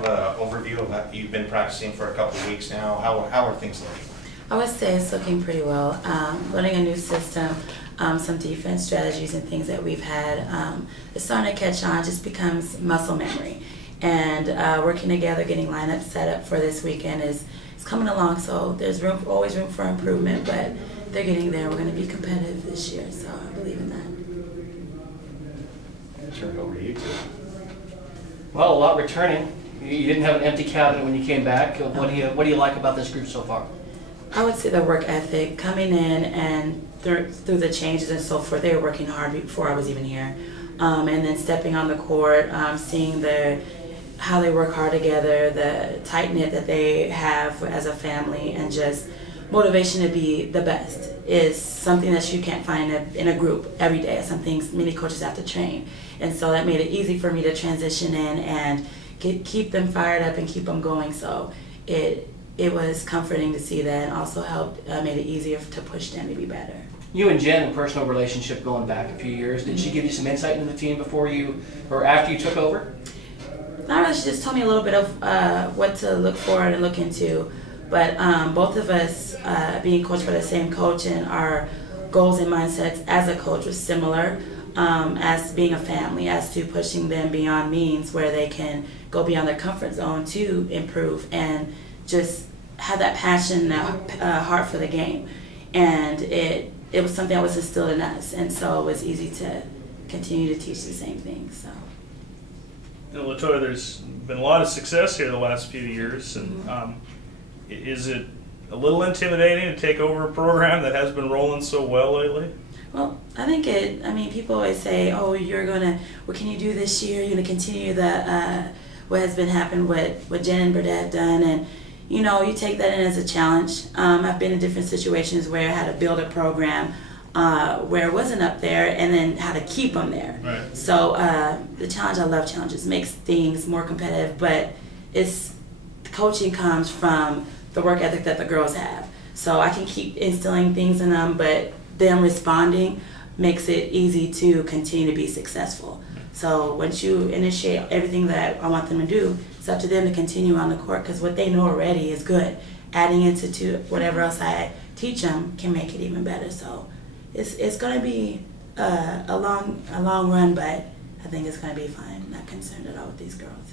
Overview of how you've been practicing for a couple of weeks now. How are things looking? I would say it's looking pretty well. Learning a new system, some defense strategies and things that we've had. It's starting to catch on, just becomes muscle memory. And working together, getting lineups set up for this weekend is coming along. So there's always room for improvement, but they're getting there. We're going to be competitive this year, so I believe in that. Turn it over to you two. Well, a lot returning. You didn't have an empty cabinet when you came back. What do you like about this group so far? I would say the work ethic, coming in and through the changes and so forth. They were working hard before I was even here, and then stepping on the court, seeing how they work hard together, the tight knit that they have as a family, and just motivation to be the best is something that you can't find in a group every day. It's something many coaches have to train, and so that made it easy for me to transition in and keep them fired up and keep them going. So it was comforting to see that, and also helped made it easier to push them to be better. You and Jen, a personal relationship going back a few years. Did she give you some insight into the team before you or after you took over? Not really. She just told me a little bit of what to look for and look into. But both of us being coached by the same coach, and our goals and mindsets as a coach was similar. As being a family, as to pushing them beyond means where they can go beyond their comfort zone to improve and just have that passion, that heart for the game. And it was something that was instilled in us, and so it was easy to continue to teach the same thing. So. You know, LaToya, there's been a lot of success here the last few years, and is it a little intimidating to take over a program that has been rolling so well lately? Well, I think people always say, oh, what can you do this year? You're going to continue what has been happening, what Jen and Burdett have done, and you take that in as a challenge. I've been in different situations where I had to build a program where it wasn't up there, and then how to keep them there. Right. So the challenge, I love challenges, makes things more competitive, but coaching comes from the work ethic that the girls have. So I can keep instilling things in them, but them responding makes it easy to continue to be successful. So once you initiate everything that I want them to do, it's up to them to continue on the court, because what they know already is good. Adding it to whatever else I teach them can make it even better. So it's going to be a long run, but I think it's going to be fine. Not concerned at all with these girls.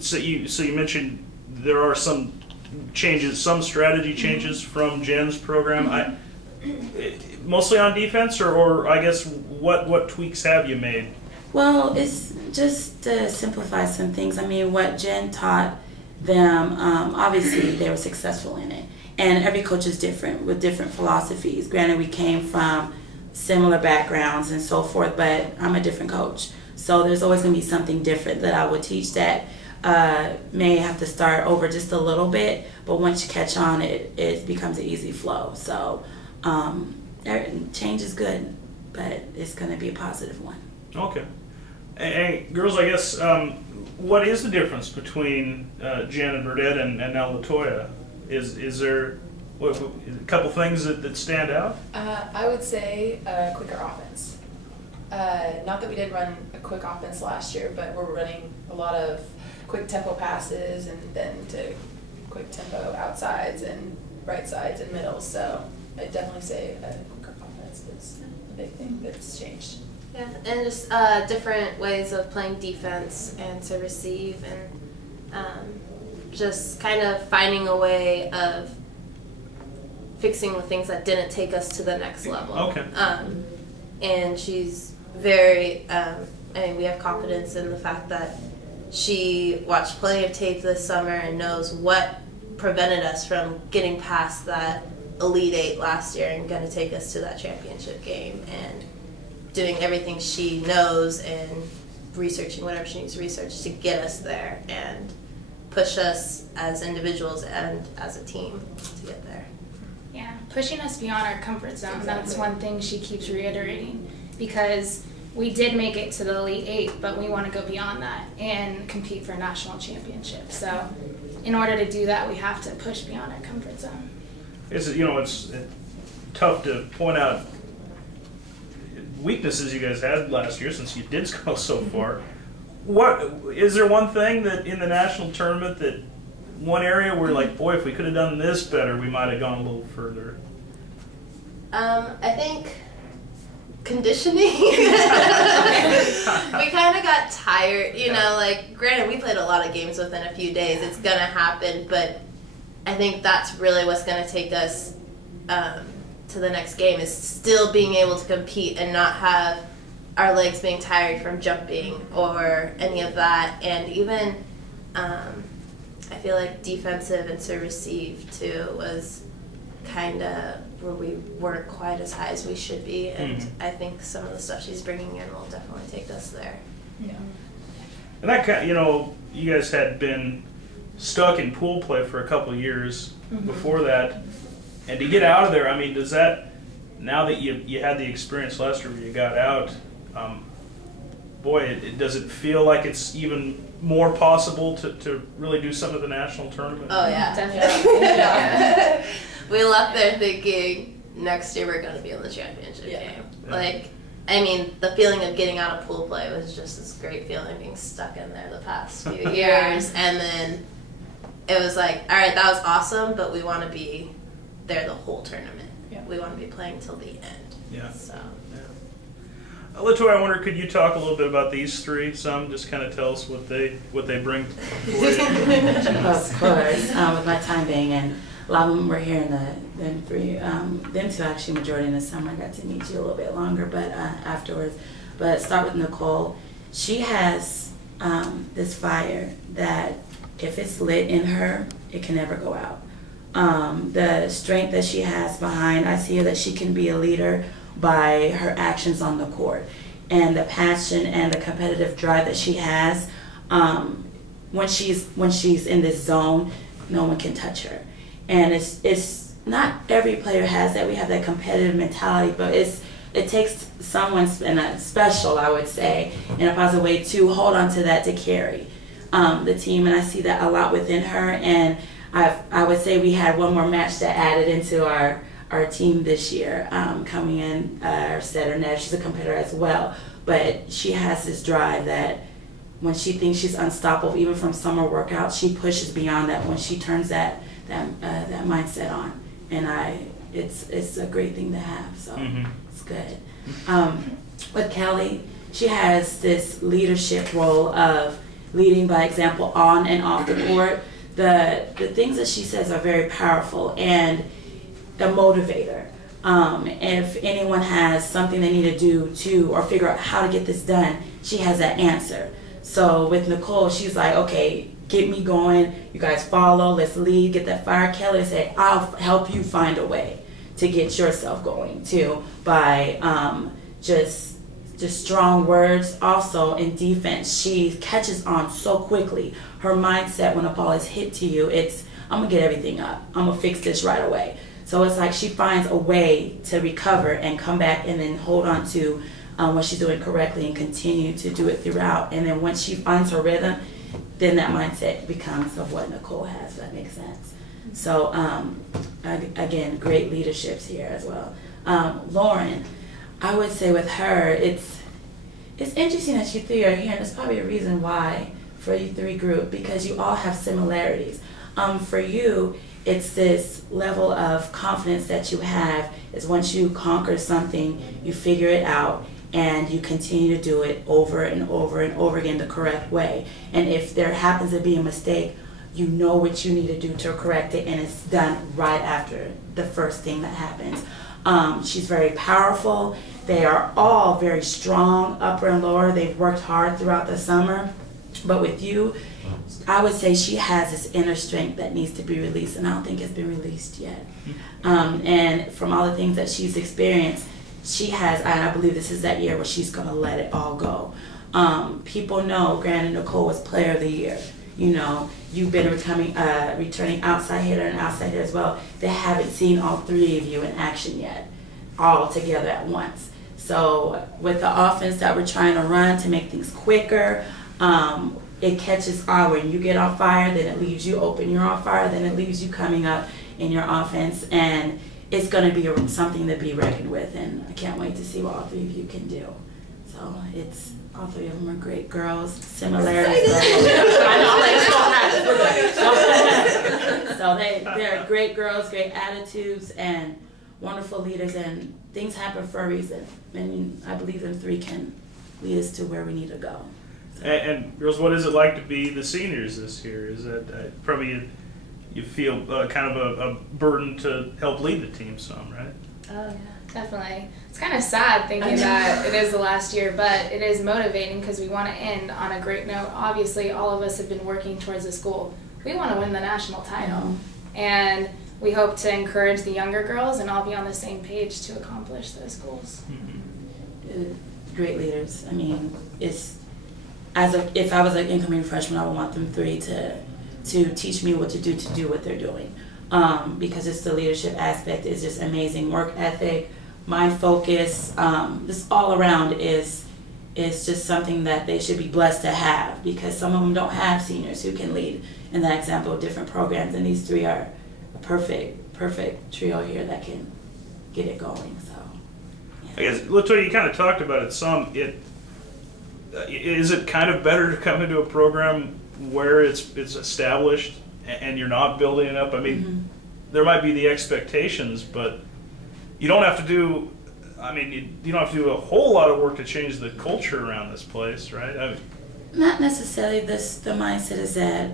So you mentioned there are some changes, some strategy changes from Jen's program. Mostly on defense, or I guess what tweaks have you made? Well, it's just to simplify some things. I mean, what Jen taught them, obviously they were successful in it. And every coach is different with different philosophies. Granted, we came from similar backgrounds and so forth, but I'm a different coach. So there's always going to be something different that I would teach that may have to start over just a little bit, but once you catch on, it becomes an easy flow. So change is good, but it's going to be a positive one. Okay. Hey, girls, I guess, what is the difference between Jen and Burdett and now LaToya? Is there a couple things that stand out? I would say quicker offense. Not that we did run a quick offense last year, but we're running a lot of quick tempo passes and then to quick tempo outsides and right sides and middles. So I'd definitely say quicker offense is a big thing that's changed. Yeah, and just different ways of playing defense and to receive, and just kind of finding a way of fixing the things that didn't take us to the next level. Okay. And she's very, we have confidence in the fact that she watched plenty of tape this summer and knows what prevented us from getting past that Elite Eight last year and going to take us to that championship game, and doing everything she knows and researching whatever she needs to research to get us there and push us as individuals and as a team to get there. Yeah, pushing us beyond our comfort zone. Exactly. That's one thing she keeps reiterating, because we did make it to the Elite Eight, but we want to go beyond that and compete for a national championship. So in order to do that, we have to push beyond our comfort zone. It's tough to point out weaknesses you guys had last year, since you did go so far. What is there one thing that in the national tournament that one area where like, boy, if we could have done this better, we might have gone a little further? I think conditioning. We kind of got tired, you know, like, granted, we played a lot of games within a few days. It's going to happen, but I think that's really what's going to take us to the next game, is still being able to compete and not have our legs being tired from jumping or any of that. And even, I feel like defensive and serve receive, too, was kind of where we weren't quite as high as we should be, and I think some of the stuff she's bringing in will definitely take us there. Yeah. And that kind, you know, you guys had been stuck in pool play for a couple of years before that, and to get out of there, I mean, does that, now that you had the experience last year where you got out, boy, does it feel like it's even more possible to really do some of the national tournament? Oh yeah, Definitely. yeah. We left there thinking next year we're going to be in the championship game. Yeah. Like, I mean, the feeling of getting out of pool play was just this great feeling, being stuck in there the past few years. And then it was like, all right, that was awesome, but we want to be there the whole tournament. Yeah. We want to be playing till the end. Yeah. So. LaToya, I wonder, could you talk a little bit about these three? Some just kind of tell us what they bring for you. Of course, with my time being in, a lot of them were here in them two actually majority in the summer. I got to meet you a little bit longer, but afterwards. But start with Nicole. She has this fire that if it's lit in her, it can never go out. The strength that she has behind, I see her that she can be a leader by her actions on the court, and the passion and the competitive drive that she has. When she's in this zone, no one can touch her. And it's not every player has that. We have that competitive mentality, but it takes someone special, I would say, in a positive way to hold on to that, to carry the team. And I see that a lot within her. And I would say we had one more match that added into our team this year, coming in, our setter Nev. She's a competitor as well, but she has this drive that when she thinks she's unstoppable, even from summer workouts, she pushes beyond that when she turns that mindset on, and it's a great thing to have. So it's good. With Kelli, she has this leadership role of leading by example on and off the court. The things that she says are very powerful and a motivator. If anyone has something they need to do or figure out how to get this done, she has that answer. So with Nicole, she's like, okay, get me going, you guys follow, let's lead, get that fire. Kelli said, I'll help you find a way to get yourself going too, by just strong words. Also in defense, she catches on so quickly. Her mindset when a ball is hit to you, it's, I'm gonna get everything up, I'm gonna fix this right away. So it's like she finds a way to recover and come back and then hold on to what she's doing correctly and continue to do it throughout. And then once she finds her rhythm, then that mindset becomes of what Nicole has, if that makes sense. So again, great leaderships here as well. Lauryn, I would say with her, it's interesting that you three are here, and there's probably a reason why for you three group, because you all have similarities. For you, it's this level of confidence that you have is once you conquer something, you figure it out and you continue to do it over and over and over again the correct way. And if there happens to be a mistake, you know what you need to do to correct it, and it's done right after the first thing that happens. She's very powerful. They are all very strong, upper and lower. They've worked hard throughout the summer. But with you, I would say she has this inner strength that needs to be released, and I don't think it's been released yet. And from all the things that she's experienced, she has, and I believe this is that year where she's going to let it all go. People know, granted, Nicole was Player of the Year. You know, you've been returning outside hitter and outside hitter as well. They haven't seen all three of you in action yet, all together at once. So with the offense that we're trying to run to make things quicker, it catches on. When you get on fire, then it leaves you open. You're on fire, then it leaves you coming up in your offense, and it's going to be something to be reckoned with, and I can't wait to see what all three of you can do. So it's All three of them are great girls. Similarities. I know, so they're great girls, great attitudes, and wonderful leaders. And things happen for a reason. And I believe them three can lead us to where we need to go. So. And girls, what is it like to be the seniors this year? Is that probably you feel kind of a burden to help lead the team some, right? Oh, yeah, definitely. It's kind of sad thinking that it is the last year, but it is motivating because we want to end on a great note. Obviously, all of us have been working towards this goal. We want to win the national title, and we hope to encourage the younger girls and all be on the same page to accomplish those goals. Great leaders. I mean, if I was an incoming freshman, I would want them three to teach me what to do what they're doing. Because it's the leadership aspect is just amazing. Work ethic, mind focus, just all around is just something that they should be blessed to have, because some of them don't have seniors who can lead in that example of different programs, and these three are a perfect trio here that can get it going. So yeah. I guess, LaToya, you kind of talked about it some. Is it kind of better to come into a program where it's established and you're not building it up? I mean, there might be the expectations, but you don't have to do. I mean, you don't have to do a whole lot of work to change the culture around this place, right? I mean, not necessarily. The mindset is that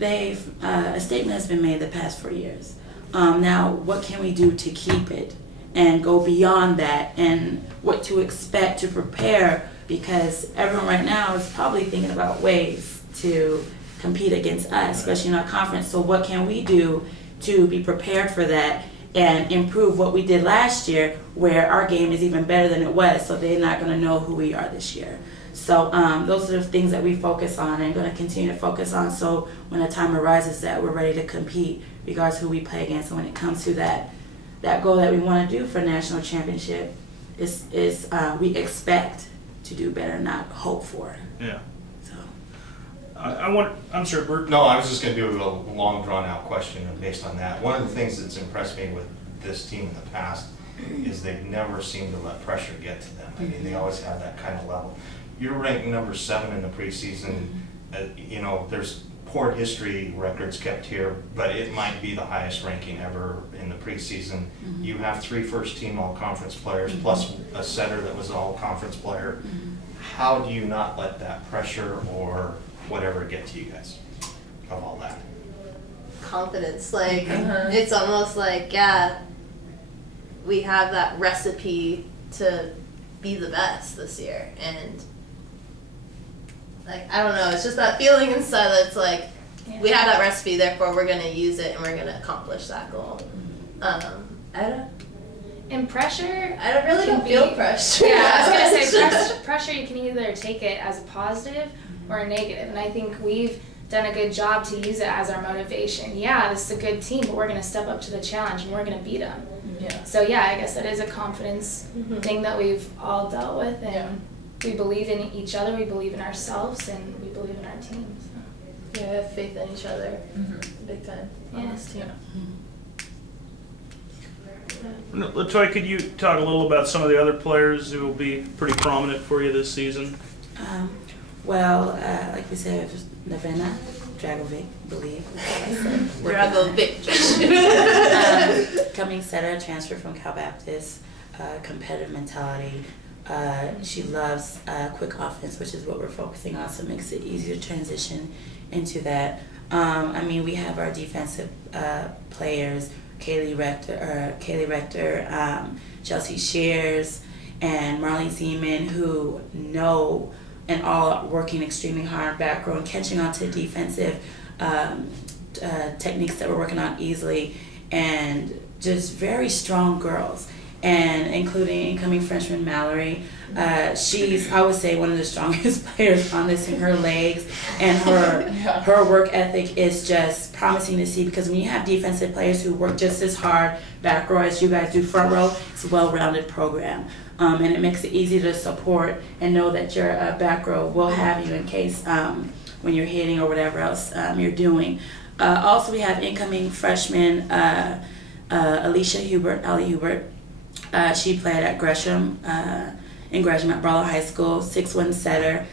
a statement has been made the past 4 years. Now, what can we do to keep it and go beyond that, and what to expect to prepare? Because everyone right now is probably thinking about ways to compete against us, especially in our conference. So what can we do to be prepared for that and improve what we did last year, where our game is even better than it was, so they're not going to know who we are this year. So those are the things that we focus on and going to continue to focus on, so when the time arises that we're ready to compete, regardless of who we play against. And when it comes to that goal that we want to do for national championship, is we expect to do better, not hope for. Yeah. So I'm sorry, Bert. No, I was just going to do a long, drawn-out question based on that. One of the things that's impressed me with this team in the past is they've never seemed to let pressure get to them. I mean, they always have that kind of level. You're ranked number 7 in the preseason. You know, there's poor history records kept here, but it might be the highest ranking ever in the preseason. You have 3 first-team all-conference players, plus a setter that was an all-conference player. How do you not let that pressure or whatever get to you guys of all that? Confidence, like it's almost like, yeah, we have that recipe to be the best this year, and like, I don't know, it's just that feeling inside that's like, we have that recipe, therefore we're going to use it and we're going to accomplish that goal. And pressure, I don't feel pressure. Yeah, I was going to say pressure, you can either take it as a positive or a negative, and I think we've done a good job to use it as our motivation. Yeah, this is a good team, but we're going to step up to the challenge and we're going to beat them. Yeah. So yeah, I guess that is a confidence thing that we've all dealt with, and we believe in each other, we believe in ourselves, and we believe in our team. So. Yeah, we have faith in each other, big time, on this team. LaToya, could you talk a little about some of the other players who will be pretty prominent for you this season? Like we said, Nevena Dragovic, believe. Dragovic. Coming setter, transfer from Cal Baptist, competitive mentality. She loves quick offense, which is what we're focusing on, so it makes it easier to transition into that. I mean, we have our defensive players, Kelli Rector, Chelsea Shears, and Marlene Seaman, who know and all working extremely hard back row and catching on to defensive techniques that we're working on easily, and just very strong girls. And including incoming freshman Mallory, she's, I would say, one of the strongest players on this, in her legs, and her work ethic is just promising to see, because when you have defensive players who work just as hard back row as you guys do front row, it's a well-rounded program. And it makes it easy to support and know that your back row will have you in case when you're hitting or whatever else you're doing. Also, we have incoming freshman Ali Hubert. She played at Gresham in Gresham at Barlow High School, 6'1" setter.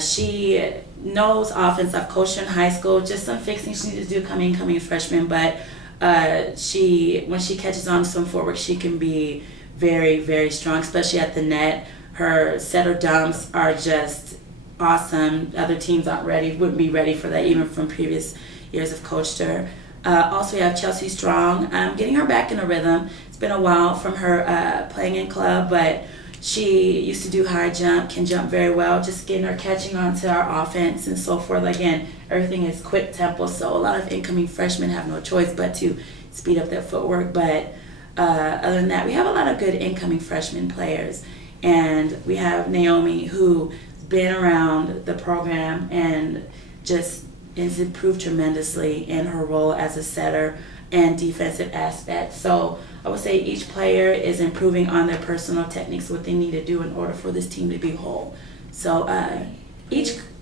She knows offense. I've coached her in high school. Just some fixing she needs to do coming freshman, but when she catches on to some footwork, she can be very, very strong, especially at the net. Her setter dumps are just awesome. Other teams wouldn't be ready for that, even from previous years I've coached her. Also, we have Chelsea Strong. I'm getting her back in a rhythm. It's been a while from her playing in club, but she used to do high jump, can jump very well. Just getting her catching on to our offense and so forth. Again, everything is quick tempo, so a lot of incoming freshmen have no choice but to speed up their footwork. But other than that, we have a lot of good incoming freshman players. And we have Naomi, who's been around the program and just has improved tremendously in her role as a setter and defensive aspect. So I would say each player is improving on their personal techniques, what they need to do in order for this team to be whole. So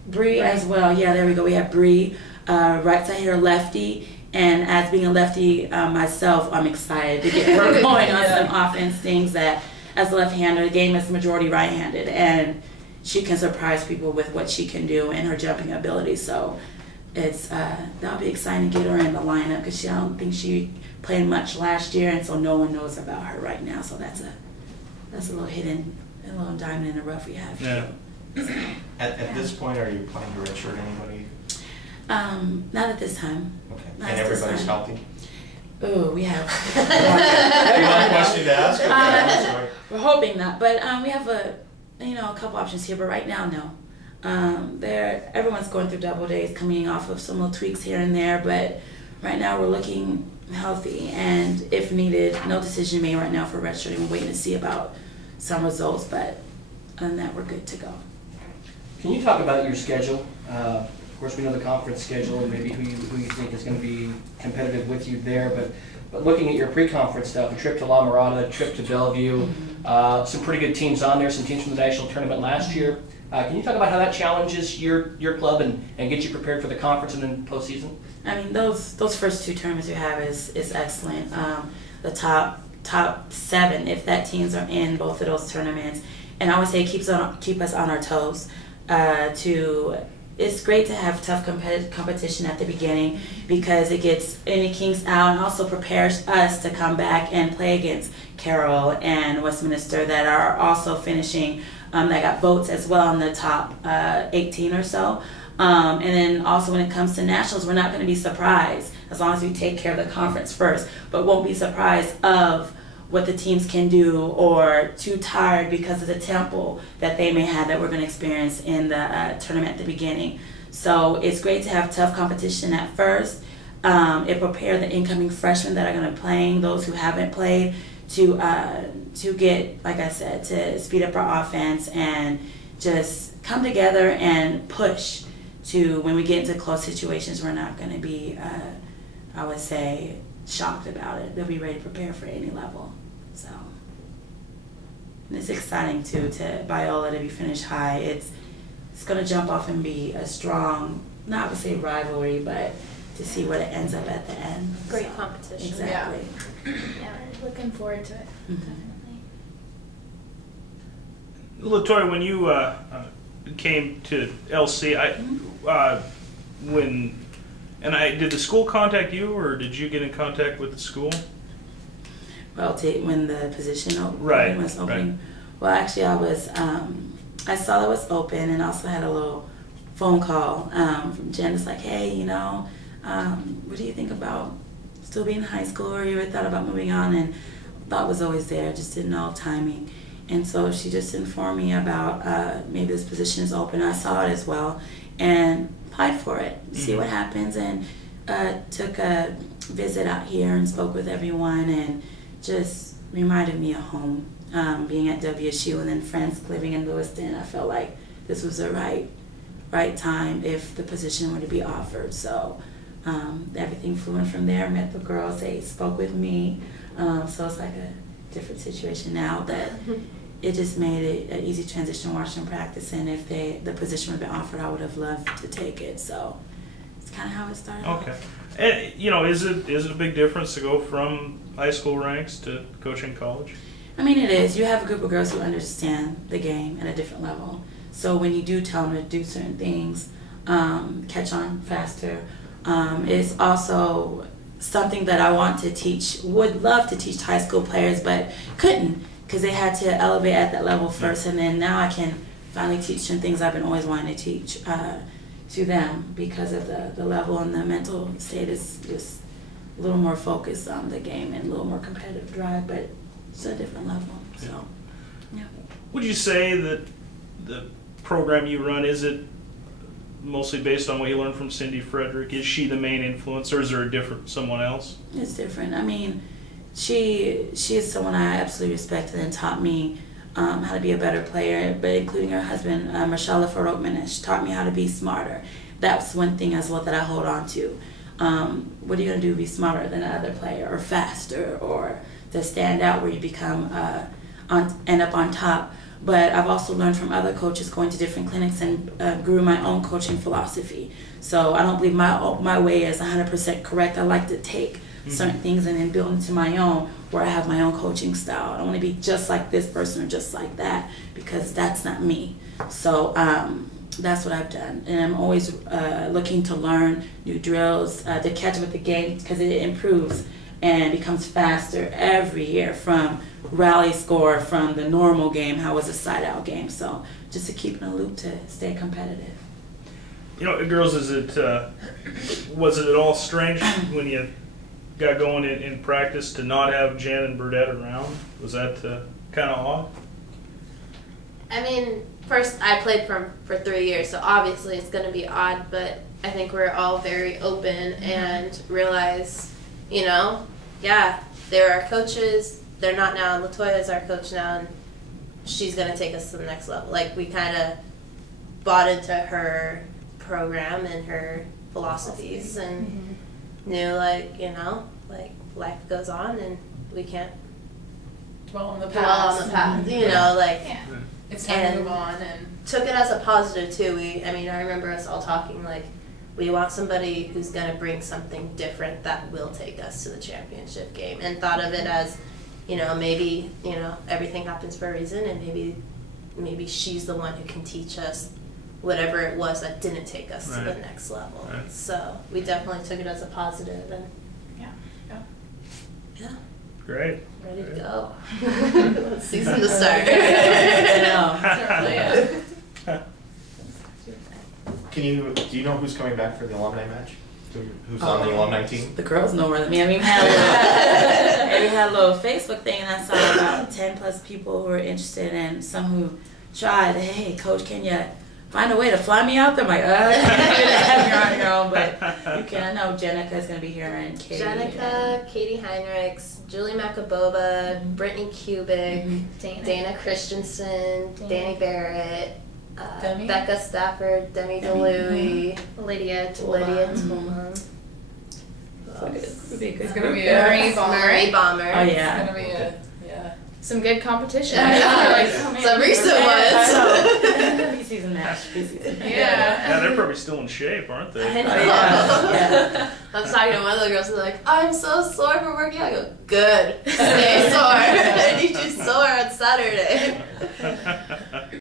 Bree as well. Yeah, there we go. We have Bree, right side here, lefty. And as being a lefty myself, I'm excited to get her going on some offense things that, as a left-hander, the game is majority right-handed, and she can surprise people with what she can do and her jumping ability. So that'll be exciting to get her in the lineup because I don't think she played much last year, and so no one knows about her right now. So that's a little a little diamond in the rough we have here. Yeah. So, At this point, are you planning to redshirt anybody? not at this time. Okay. Not And at this everybody's time. healthy? Oh, we have. You have a question to ask? Okay, I'm sorry. We're hoping not, but we have a couple options here. But right now, no. Everyone's going through double days, coming off of some little tweaks here and there. But right now, we're looking healthy, and if needed, no decision made right now for redshirting. We're waiting to see about some results, but other than that, we're good to go. Can you talk about your schedule? Of course, we know the conference schedule and maybe who you think is going to be competitive with you there. But looking at your pre-conference stuff, a trip to La Mirada, a trip to Bellevue, some pretty good teams on there, some teams from the national tournament last year. Can you talk about how that challenges your club and gets you prepared for the conference and then postseason? I mean, those first two tournaments you have is excellent. The top 7, if that teams are in both of those tournaments, and I would say keep us on our toes. It's great to have tough competition at the beginning because it gets any kinks out and also prepares us to come back and play against Carroll and Westminster that are also finishing, that got votes as well in the top 18 or so. And then also when it comes to nationals, we're not going to be surprised as long as we take care of the conference first, but won't be surprised of what the teams can do or too tired because of the tempo that they may have that we're going to experience in the tournament at the beginning. So it's great to have tough competition at first. It prepares the incoming freshmen that are going to be playing, those who haven't played, to get, like I said, to speed up our offense and just come together and push to when we get into close situations, we're not going to be, I would say, shocked about it. They'll be ready to prepare for any level. So, and it's exciting too to Biola to be finished high. It's going to jump off and be a strong, not to say rivalry, but to see what it ends up at the end. Great competition. Exactly. Yeah, we're looking forward to it. Mm-hmm. Definitely. LaToya, when you came to LC, did the school contact you, or did you get in contact with the school? Well, when the position was opening. Right. Well, actually, I saw it was open, and also had a little phone call from Jen. It's like, hey, what do you think about still being in high school, or you ever thought about moving on? And thought was always there, just didn't know timing. And so she just informed me about maybe this position is open. I saw it as well, and applied for it, see what happens, and took a visit out here and spoke with everyone, and just reminded me of home. Being at WSU and then friends living in Lewiston, I felt like this was the right time if the position were to be offered. So everything flew in from there. Met the girls, they spoke with me. So it's like a different situation now that it just made it an easy transition watching practice, and if the position would have been offered, I would have loved to take it. So it's kind of how it started. Okay. And, is it a big difference to go from high school ranks to coaching college? I mean, it is. You have a group of girls who understand the game at a different level. So when you do tell them to do certain things, catch on faster, it's also something that I want to teach, would love to teach high school players, but couldn't because they had to elevate at that level first, and then now I can finally teach them things I've been always wanting to teach to them because of the level and the mental state is just a little more focused on the game and a little more competitive drive, but it's a different level. So, yeah. Would you say that the program you run, is it mostly based on what you learned from Cindy Frederick? Is she the main influence, or is there a different someone else? It's different. I mean, she is someone I absolutely respected and taught me how to be a better player, but including her husband, Marshalla Farokmanish, taught me how to be smarter. That's one thing as well that I hold on to. What are you going to do to be smarter than another player, or faster, or to stand out where you become, end up on top? But I've also learned from other coaches going to different clinics and grew my own coaching philosophy. So I don't believe my way is 100% correct. I like to take certain things and then build into my own, where I have my own coaching style. I don't want to be just like this person or just like that, because that's not me. So that's what I've done. And I'm always looking to learn new drills, to catch up with the game, because it improves and becomes faster every year, from rally score, from the normal game, how was a side-out game. So just to keep in a loop to stay competitive. You know, girls, was it at all strange when you got going in practice to not have Jen and Burdette around? Was that kind of odd? I mean, first I played for 3 years, so obviously it's going to be odd, but I think we're all very open and realize, you know, yeah, they're our coaches. They're not now. LaToya is our coach now, and she's going to take us to the next level. Like, we kind of bought into her program and her philosophies and knew, like, you know, like, life goes on and we can't dwell on the past. You know, like, it's time to move on. And took it as a positive, too. I remember us all talking, like, we want somebody who's going to bring something different that will take us to the championship game, and thought of it as, you know, maybe, you know, everything happens for a reason, and maybe she's the one who can teach us whatever it was that didn't take us to the next level. Right. So we definitely took it as a positive, and yeah, Great. ready to go. Season to start. Do you know who's coming back for the alumni match? Who's on the alumni team? The girls know more than me. I mean, we had a little Facebook thing, and I saw about 10 plus people who were interested, and some who tried. Hey, Coach, can you find a way to fly me out there? I'm like, you're on your own, but you can. I know Jenica is going to be here, and Katie. Jenica, Katie Heinrichs, Julie Macaboba, Brittany Kubik, Dana Christensen, Danny Barrett, Becca Stafford, Demi DeLuey, Lydia Tillman. it's gonna be a Murray Bomber. Oh, yeah. It's gonna be some good competition. Some recent ones. Preseason match. Yeah, they're probably still in shape, aren't they? Yeah. I'm talking to one of the girls who's like, I'm so sore from working out. I go, good. Stay sore. I need you sore on Saturday.